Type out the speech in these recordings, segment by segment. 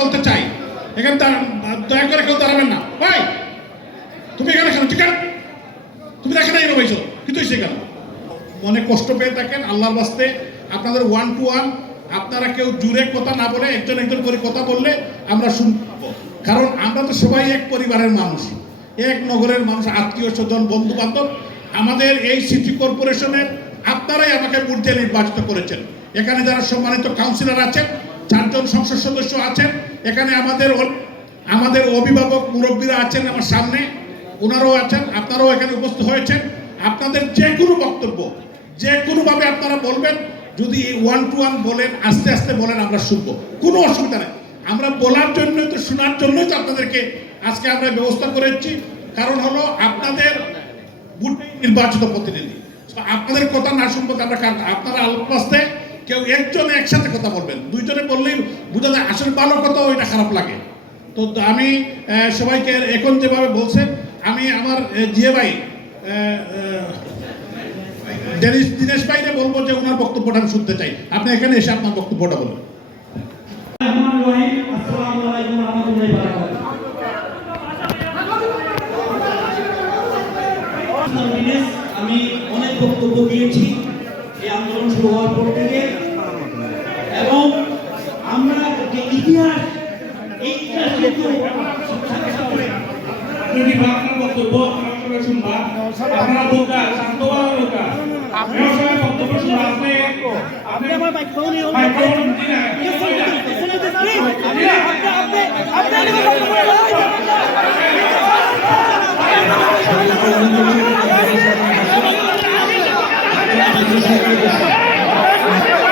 বলতে চাই। এখানে দাঁড়া- দয়া করে কেউ দাঁড়াবেন না। ভাই তুমি এখানে কেন? ঠিক আছে? তুমি দেখে নাই রয়েছ কিন্তু সেখানে মনে কষ্ট পেয়ে থাকেন, আল্লাহর বাস্তে আপনাদের ওয়ান টু ওয়ান আপনারা কেউ জুড়ে কথা না বলে, একজন একজন করে কথা বললে আমরা শুনব। কারণ আমরা তো সবাই এক পরিবারের মানুষ, এক নগরের মানুষ, আত্মীয় স্বজন বন্ধু বান্ধব আমাদের এই সিটি কর্পোরেশনের আপনারাই আমাকে দিয়ে নির্বাচিত করেছেন। এখানে যারা সম্মানিত কাউন্সিলর আছেন চারজন সংসদ সদস্য আছেন। এখানে আমাদের আমাদের অভিভাবক মুরব্বীরা আছেন আমার সামনে। ওনারাও আছেন, আপনারাও এখানে উপস্থিত হয়েছেন। আপনাদের যে কোনো বক্তব্য, যে কোনোভাবে আপনারা বলবেন, যদি ওয়ান টু ওয়ান বলেন, আস্তে আস্তে বলেন, আমরা শুনব। কোনো অসুবিধা নেই। আমরা বলার জন্য তো, শোনার জন্যই তো আপনাদেরকে আজকে আমরা ব্যবস্থা করেছি। কারণ হলো আপনাদের নির্বাচিত প্রতিনিধি। আপনাদের কথা না শুনব আমরা আপনারা আলোক কেউ একজন একসাথে কথা বলবেন। দুইজনে বললেই বোঝা যায় আসলে ভালো কথা ওইটা খারাপ লাগে। তো আমি সবাইকে এখন যেভাবে বলছেন আমি আমার জিয়ে ভাই দিনেশ দিনেশ ভাইরে বলব যে ওনার বক্তব্যটা আমি শুনতে চাই। আপনি এখানে এসে আপনার বক্তব্যটা বলুন। আমি অনেক বক্তব্য দিয়েছি। এই আন্দোলন শুরু হওয়ার পর থেকে এবং আমরা যে ইতিহাস এই ইতিহাস কিন্তু যদি আপনার বক্তব্য আপনারা শুনবা আপনারা বোকা শান্ত হওয়া বোকা আপনারা সবাই বক্তব্য শুনবা আপনি আপনি মাইক্রোফোন দিন সাধারণ বাচ্চা না না না না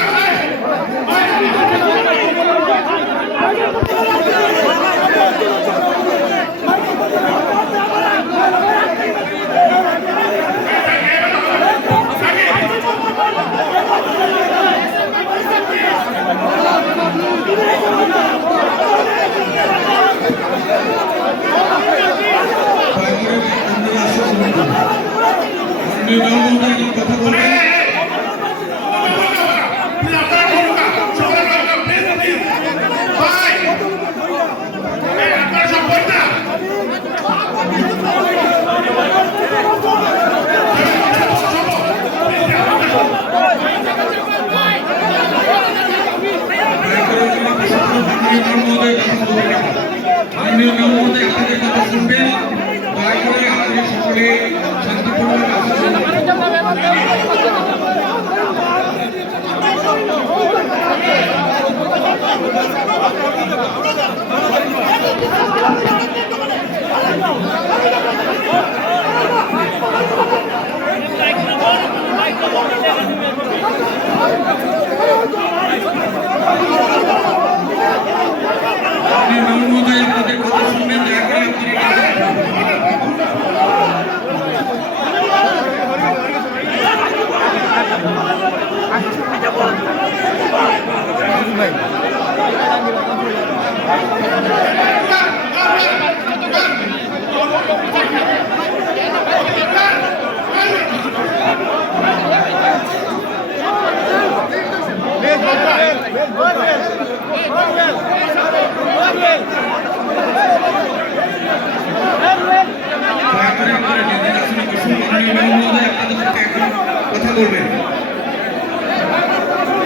দয়া করে আপনারা নিজের আসনে বসুন মাননীয় নর্মদে আপনাদের সাথে এখন কথা বলবেন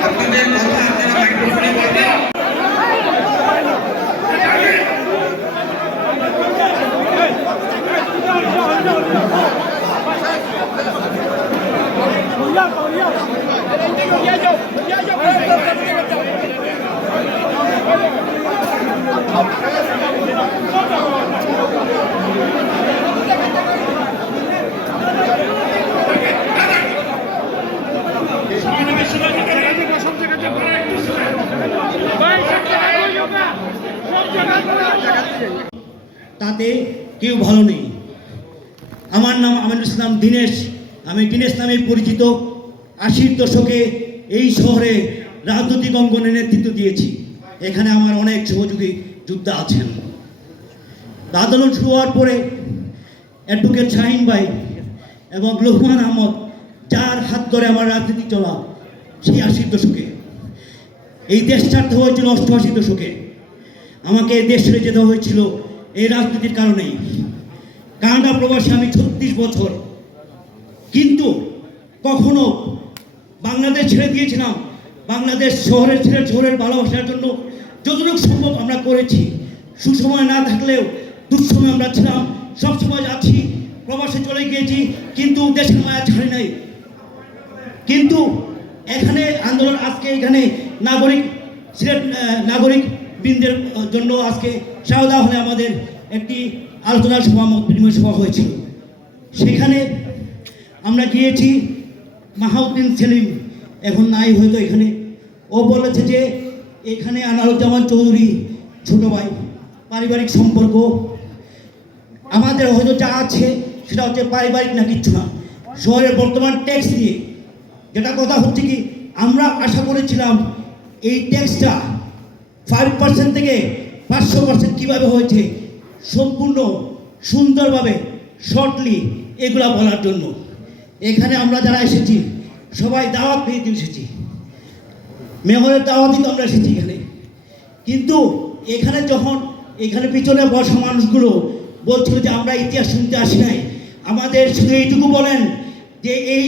আপনাদের কথা আপনারা মাইক্রোফোনে বলবেন সব জায়গায় তাতে কেউ ভালো নেই। আমার নাম আমিনুল ইসলাম দীনেশ। আমি দীনেশ নামে পরিচিত। আশির দশকে এই শহরে রাজনৈতিক অঙ্গনে নেতৃত্ব দিয়েছি। এখানে আমার অনেক সহযোগী যোদ্ধা আছেন। আন্দোলন শুরু হওয়ার পরে অ্যাডভোকেট শাহিন ভাই এবং লোকমান আহমদ, যার হাত ধরে আমার রাজনীতি চলা সেই আশির দশকে। এই দেশ ছাড়তে হয়েছিল অষ্টআশি দশকে আমাকে দেশ ছেড়ে যেতে হয়েছিল এই রাজনীতির কারণেই। কানাডা প্রবাসী আমি ছত্রিশ বছর। কিন্তু কখনো বাংলাদেশ ছেড়ে দিয়েছিলাম। বাংলাদেশ শহরের ছেড়ে শহরের ভালোবাসার জন্য যতটুকু সম্ভব আমরা করেছি। সুসময় না থাকলেও দুঃসময় আমরা ছিলাম। সবসময় যাচ্ছি প্রবাসে চলে গিয়েছি, কিন্তু দেশের মায়া ছাড়ি নাই। কিন্তু এখানে আন্দোলন, আজকে এখানে নাগরিক, সিলেট নাগরিক বৃন্দের জন্য আজকে সারদা হলে আমাদের একটি আলোচনা সভা বিনিময় সভা হয়েছিল। সেখানে আমরা গিয়েছি, মাহাউদ্দিন সেলিম এখন নাই, হয়তো এখানে। ও বলেছে যে এখানে আনারুজ্জামান চৌধুরী ছোট ভাই, পারিবারিক সম্পর্ক। আমাদের হয়তো যা আছে সেটা হচ্ছে পারিবারিক না কিচ্ছু না। শহরের বর্তমান ট্যাক্স নিয়ে। যেটা কথা হচ্ছে কি, আমরা আশা করেছিলাম এই ট্যাক্সটা ফাইভ পার্সেন্ট থেকে পাঁচশো পার্সেন্ট কীভাবে হয়েছে? সম্পূর্ণ সুন্দরভাবে শর্টলি এগুলা বলার জন্য। এখানে আমরা যারা এসেছি, সবাই দাওয়াত পেয়ে এসেছি। মেহরের দাওয়াতই তো আমরা এসেছি এখানে। কিন্তু এখানে যখন, এখানে পিছনে বসা মানুষগুলো বলছিল যে আমরা ইতিহাস শুনতে আসি নাই, আমাদের শুধু এইটুকু বলেন যে এই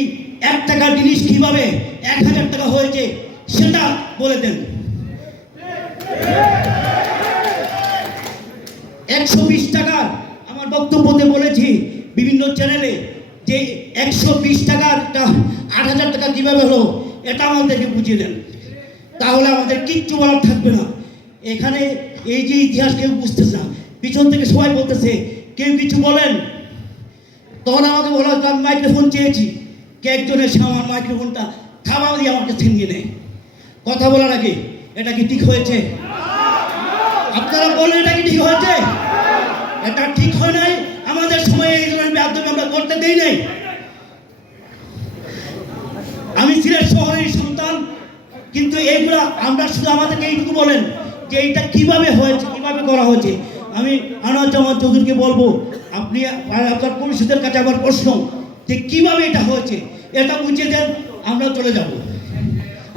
এক টাকার জিনিস কীভাবে এক হাজার টাকা হয়েছে, সেটা বলে দেন। একশো বিশ টাকার আমার বক্তব্যতে বলেছি বিভিন্ন চ্যানেলে যে একশো বিশ টাকার আট হাজার টাকা কীভাবে হলো, এটা আমাদেরকে বুঝিয়ে দেন। তাহলে আমাদের কিচ্ছু বলার থাকবে না। এখানে এই যে ইতিহাস কেউ বুঝতেছে না। পিছন থেকে সবাই বলতেছে, কেউ কিছু বলেন? তখন আমাকে বলা হতো আমি মাইক্রোফোন চেয়েছি। কে একজন এসে আমার মাইক্রোফোনটা খাবার দিয়ে আমাকে ছিনিয়ে নেয়। কথা বলার আগে এটা কি ঠিক হয়েছে? আপনারা বলেন এটা কি ঠিক হয়েছে? এটা ঠিক হয় নাই। আমাদের সময়ে এই ধরনের মাধ্যমে আমরা করতে দেই নাই। আমি সিলেট শহরের সন্তান, কিন্তু এইগুলা আমরা শুধু আমাদেরকে এইটুকু বলেন যে এইটা কীভাবে হয়েছে, কীভাবে করা হয়েছে? আমি আনোয়ারজামান চৌধুরীকে বলব, আপনি আপনার পরিষদের কাছে আমার প্রশ্ন, যে কীভাবে এটা হয়েছে? এটা বুঝিয়ে দেন, আমরা চলে যাব।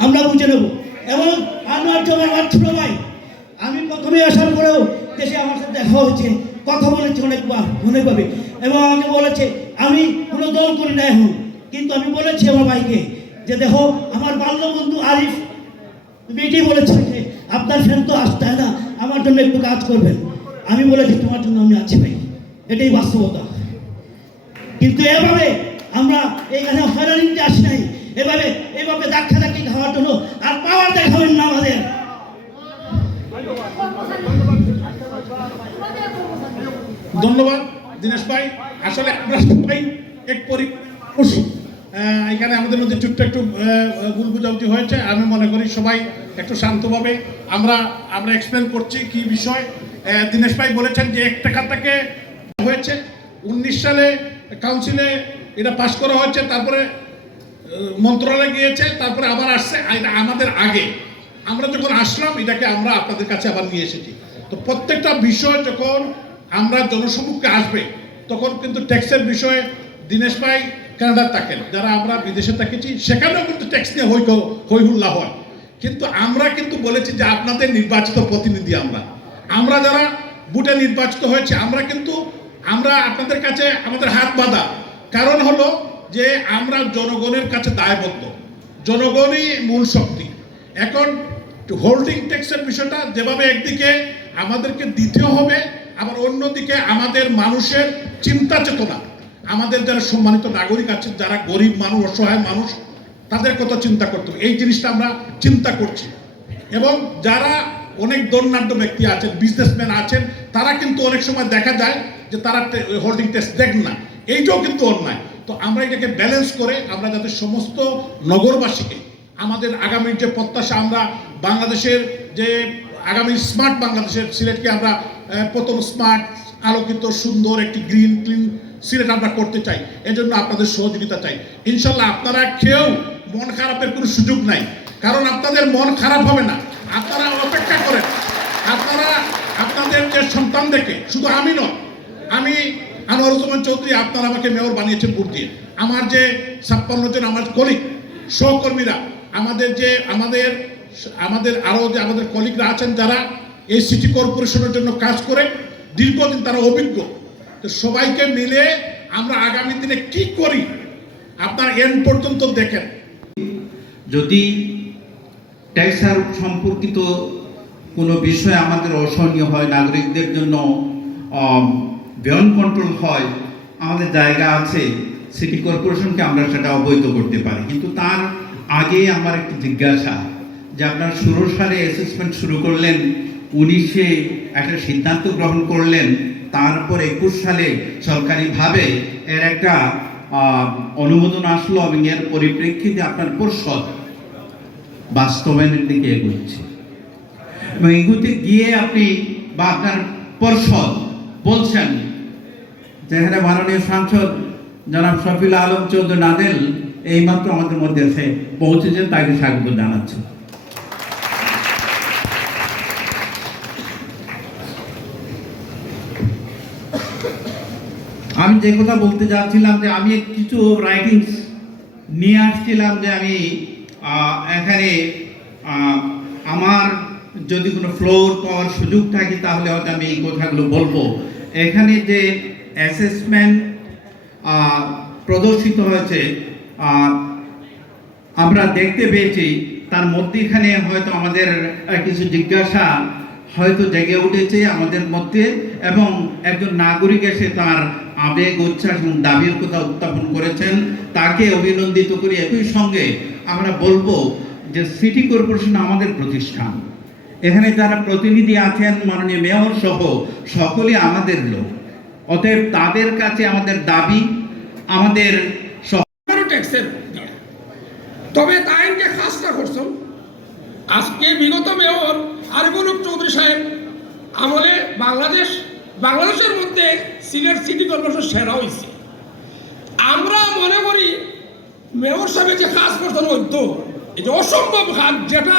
আমরা বুঝে নেব। এবং আনোয়ারজামান আমার ছোট ভাই আমি প্রথমে আসার পরেও দেশে আমার সাথে দেখা হয়েছে, কথা বলেছে অনেকবার, অনেকভাবে। এবং আমাকে বলেছে, আমি কোনো দল করি না এখন। কিন্তু আমি বলেছি আমার ভাইকে যে, দেখো, আমার বাল্য বন্ধু আরিফ তুমি এটাই বলেছ যে, আপনার ফ্রেন্ড তো আসতে না? আমার জন্য একটু কাজ করবেন। আমি বলেছি, তোমার জন্য আমি আছি ভাই। এটাই বাস্তবতা। কিন্তু এভাবে আমরা এখানে হয়রানি নিতে আসি নাই। এভাবে এভাবে ধাক্কা ধাক্কি খাওয়ার জন্য? আর পাওয়ার দেখাবেন না আমাদের। ধন্যবাদ, দিনেশ ভাই। আসলে আমরা সবাই এক পরিপুষ এখানে আমাদের মধ্যে টুকটা একটু ভুল হয়েছে। আমি মনে করি সবাই একটু শান্তভাবে আমরা আমরা এক্সপ্লেন করছি কি বিষয়। দিনেশ ভাই বলেছেন যে এক টাকা থেকে হয়েছে। উনিশ সালে কাউন্সিলে এটা পাশ করা হয়েছে, তারপরে মন্ত্রণালয়ে গিয়েছে, তারপরে আবার আসছে এটা আমাদের আগে। আমরা যখন আসলাম, এটাকে আমরা আপনাদের কাছে আবার নিয়ে এসেছি। তো প্রত্যেকটা বিষয় যখন আমরা জনসমুখে আসবে, তখন কিন্তু ট্যাক্সের বিষয়ে দিনেশ ভাই কানাডার থাকেন, যারা আমরা বিদেশে থাকেছি, সেখানেও কিন্তু ট্যাক্স নিয়ে হই হই হুল্লা হয়। কিন্তু আমরা কিন্তু বলেছি যে আপনাদের নির্বাচিত প্রতিনিধি আমরা। আমরা যারা বুটে নির্বাচিত হয়েছে, আমরা কিন্তু, আমরা আপনাদের কাছে আমাদের হাত বাঁধা। কারণ হলো যে আমরা জনগণের কাছে দায়বদ্ধ। জনগণই মূল শক্তি। এখন হোল্ডিং ট্যাক্সের বিষয়টা যেভাবে একদিকে আমাদেরকে দিতে হবে, আবার অন্যদিকে আমাদের মানুষের চিন্তা চেতনা। আমাদের যারা সম্মানিত নাগরিক আছেন যারা গরিব মানুষ, অসহায় মানুষ, তাদের কথা চিন্তা করতে হবে। এই জিনিসটা আমরা চিন্তা করছি। এবং যারা অনেক দন্যাঢ্য ব্যক্তি আছেন বিজনেসম্যান আছেন, তারা কিন্তু অনেক সময় দেখা যায় যে তারা হোল্ডিং টেস্ট দেখ না। এইটাও কিন্তু অন্যায়। তো আমরা এটাকে ব্যালেন্স করে আমরা যাতে সমস্ত নগরবাসীকে আমাদের আগামীর যে প্রত্যাশা আমরা বাংলাদেশের যে আগামী স্মার্ট বাংলাদেশের সিলেটকে আমরা প্রথম স্মার্ট আলোকিত, সুন্দর একটি গ্রিন ক্লিন সিলেট আমরা করতে চাই। এজন্য আপনাদের সহযোগিতা চাই। ইনশাল্লাহ আপনারা কেউ মন খারাপের কোনো সুযোগ নাই। কারণ আপনাদের মন খারাপ হবে না। আপনারা অপেক্ষা করেন। আপনারা আপনাদের যে সন্তান দেখে শুধু আমি নয়, আমি আনোয়ারুজ্জামান চৌধুরী, আপনারা আমাকে মেয়র বানিয়েছেন ভোট দিয়ে। আমার যে ছাপ্পান্ন জন আমার কলিগ সহকর্মীরা, আমাদের যে, আমাদের আমাদের আরও যে আমাদের কলিগরা আছেন যারা এই সিটি কর্পোরেশনের জন্য কাজ করে, দীর্ঘদিন তারা অভিজ্ঞ। তো সবাইকে মিলে আমরা আগামী দিনে কি করি, আপনার এন্ড পর্যন্ত দেখেন। যদি ট্যাক্সার সম্পর্কিত কোনো বিষয় আমাদের অসহনীয় হয়, নাগরিকদের জন্য বিয়ন কন্ট্রোল হয়, আমাদের জায়গা আছে, সিটি কর্পোরেশনকে আমরা সেটা অবৈধ করতে পারি। কিন্তু তার আগে আমার একটি জিজ্ঞাসা, যে আপনার ষোলো সালে অ্যাসেসমেন্ট শুরু করলেন, উনিশে একটা সিদ্ধান্ত গ্রহণ করলেন, তারপর একুশ সালে সরকারিভাবে এর একটা অনুমোদন আসলো এবং এর পরিপ্রেক্ষিতে আপনার পরিষদ বাস্তবায়নের দিকে এগোচ্ছে। এবং এগুতে গিয়ে আপনি বা আপনার পর্ষদ বলছেন যেখানে মাননীয় সাংসদ জনাব শফিল আলম চৌধুরী নাদেল এইমাত্র আমাদের মধ্যে এসে পৌঁছেছেন, তাকে স্বাগত জানাচ্ছি। আমি যে কথা বলতে যাচ্ছিলাম যে আমি কিছু রাইটিংস নিয়ে আসছিলাম যে আমি এখানে আমার যদি কোনো ফ্লোর পাওয়ার সুযোগ থাকে তাহলে হয়তো আমি এই কথাগুলো বলব। এখানে যে অ্যাসেসমেন্ট প্রদর্শিত হয়েছে। আমরা দেখতে পেয়েছি, তার মধ্যেখানে হয়তো আমাদের কিছু জিজ্ঞাসা হয়তো জেগে উঠেছে আমাদের মধ্যে এবং একজন নাগরিক এসে তার আবেগ, উচ্ছ্বাস এবং দাবির কথা উত্থাপন করেছেন। তাকে অভিনন্দিত করি একই সঙ্গে আমরা বলব যে সিটি কর্পোরেশন আমাদের প্রতিষ্ঠান। এখানে যারা প্রতিনিধি আছেন, মাননীয় মেয়র সহ সকলে আমাদের লোক। অতএব তাদের কাছে আমাদের দাবি, আমাদের ট্যাক্সের। তবে তাই যে কাজটা করছেন, আজকে বিগত মেয়র আরিফুল চৌধুরী সাহেব আমলে বাংলাদেশ বাংলাদেশের মধ্যে সিলেট সিটি কর্পোরেশন সেরা হয়েছে আমরা মনে করি মেয়র সাহেব যে কাজ করতেন হইত এই যে অসম্ভব কাজ যেটা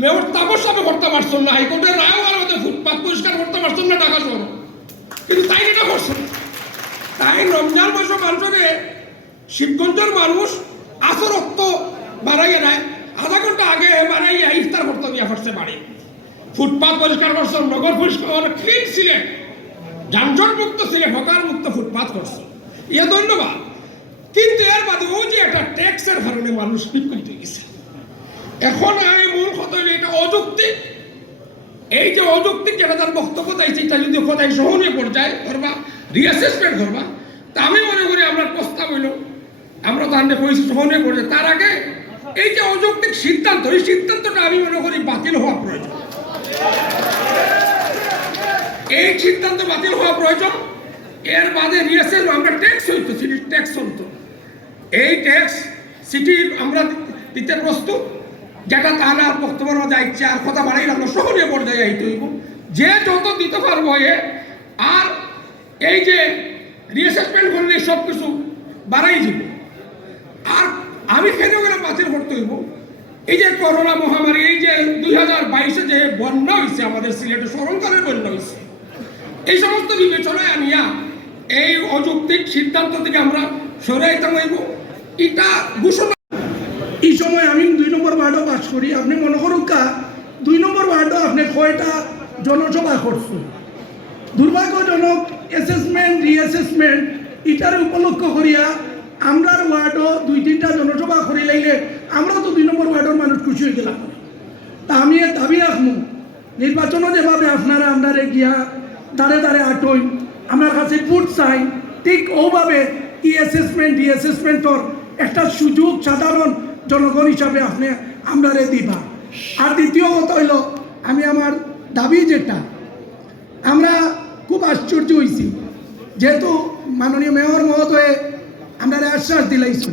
মেয়র তাপস সাহেব করতে পারছেন না, হাইকোর্টের রায়ও আর মধ্যে ফুটপাত পরিষ্কার করতে পারছেন না ঢাকা শহর কিন্তু তাই এটা করছেন তাই রমজান মাসে মানুষকে শিবগঞ্জের মানুষ আসর রক্ত বাড়াইয়া নেয়। আধা ঘণ্টা আগে বাড়াইয়া ইফতার করতে গিয়া পড়ছে বাড়ি। ফুটপাত পরিষ্কার করছে, নগর পরিষ্কার ক্লিন সিলেট। যানজট মুক্ত সিলেট হকার মুক্ত ফুটপাত করছে। ইয়ে ধন্যবাদ। কিন্তু এর বাদে ওই যে একটা ট্যাক্সের কারণে মানুষ বিকৃত গেছে। এখন আমি মূল কথা এটা অযৌক্তিক। এই যে অযৌক্তিক যেটা তার বক্তব্য চাইছে এটা যদি কোথায় সহনীয় পর্যায়ে করবা রিঅ্যাসেসমেন্ট করবা, তা আমি মনে করি আমরা প্রস্তাব হইল, আমরা তো করেছি সহনীয় পর্যায়ে তার আগে এই যে অযৌক্তিক সিদ্ধান্ত, এই সিদ্ধান্তটা আমি মনে করি বাতিল হওয়া প্রয়োজন। এই সিদ্ধান্ত বাতিল হওয়া প্রয়োজন। এর বাদে রিঅ্যাসেস আমরা ট্যাক্স হইতো সিটির ট্যাক্স হইতো। এই ট্যাক্স সিটির আমরা দিতে প্রস্তুত। যেটা তাহলে আর বক্তব্য মধ্যে ইচ্ছে, আর কথা বাড়াই রাখল, সহনীয় পর্যায়ে আইতে হইব। যে যত দিতে পারব এ, আর এই যে রিঅ্যাসেসমেন্ট করলে সব কিছু বাড়াই যাব আর আমি কেন করে বাতিল করতে হইব? এই যে করোনা মহামারী, এই যে দুই হাজার বাইশে যে বন্যা হয়েছে আমাদের সিলেটে স্মরণকালের বন্যা হয়েছে এই সমস্ত বিবেচনায় আনিয়া এই অযৌক্তিক সিদ্ধান্ত থেকে আমরা সরে আইতাম হইব। এটা ঘোষণা এই সময় আমি দুই নম্বর ওয়ার্ডও বাস করি আপনি মনে করুন কা, দুই নম্বর ওয়ার্ডও আপনি কয়টা জনসভা করছ দুর্ভাগ্যজনক অ্যাসেসমেন্ট রিঅ্যাসেসমেন্ট ইটার উপলক্ষ করিয়া আমরার ওয়ার্ডও দুই তিনটা জনসভা করি লাইলে আমরা তো দুই নম্বর ওয়ার্ডের মানুষ খুশি হয়ে গেলাম। তা আমি এ দাবি রাখব, নির্বাচনও যেভাবে আপনারা আপনারে গিয়া দাঁড়ে দাঁড়ে আটই, আমার কাছে ভোট চাই, ঠিক ওভাবে ই অ্যাসেসমেন্ট ডি একটা সুযোগ সাধারণ জনগণ হিসাবে আপনি আমরারে দিবা আর দ্বিতীয় কথা হইল, আমি আমার দাবি যেটা, আমরা খুব আশ্চর্য হয়েছি যেহেতু মাননীয় মেয়র মহোদয়ে আমরা আশ্বাস দিলাইছি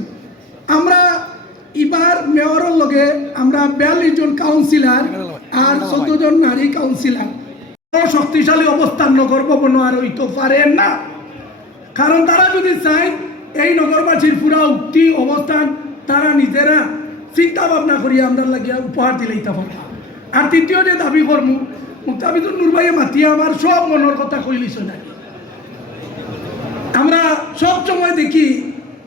আমরা এবার মেয়রের লগে আমরা বিয়াল্লিশ জন কাউন্সিলর আর চোদ্দ জন নারী কাউন্সিলার শক্তিশালী অবস্থান নগর ভবন আর হইতে পারেন না। কারণ তারা যদি চায়, এই নগরবাসীর পুরা উক্তি অবস্থান তারা নিজেরা চিন্তা ভাবনা করিয়া আমরা লাগিয়া উপহার দিলেই তা পারবা আর তৃতীয় যে দাবি করমু মুক্তাবিদুর নুরবাইয়ে মাতিয়া আমার সব মনের কথা কইলিস না আমরা সব সময় দেখি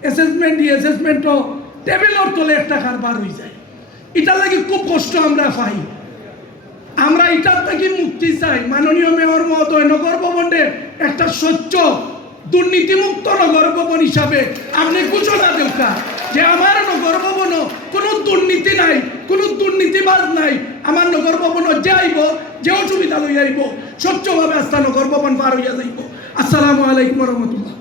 অ্যাসেসমেন্ট অ্যাসেসমেন্টও টেবিলের তলে একটা কারবার হয়ে যায়। এটা লাগি খুব কষ্ট আমরা পাই। আমরা এটার থেকে মুক্তি চাই। মাননীয় মেয়র মহোদয় নগর ভবনের একটা স্বচ্ছ দুর্নীতিমুক্ত নগর ভবন হিসাবে আপনি ঘোষণা দেউকা যে আমার নগর ভবন, কোনো দুর্নীতি নাই, কোনো দুর্নীতিবাজ নাই। আমার নগর ভবন যে আইব, যে অসুবিধা লই আইব, স্বচ্ছভাবে আস্থা নগর ভবন পার হইয়া যাইব। আসসালামু আলাইকুম রহমতুল্লাহ।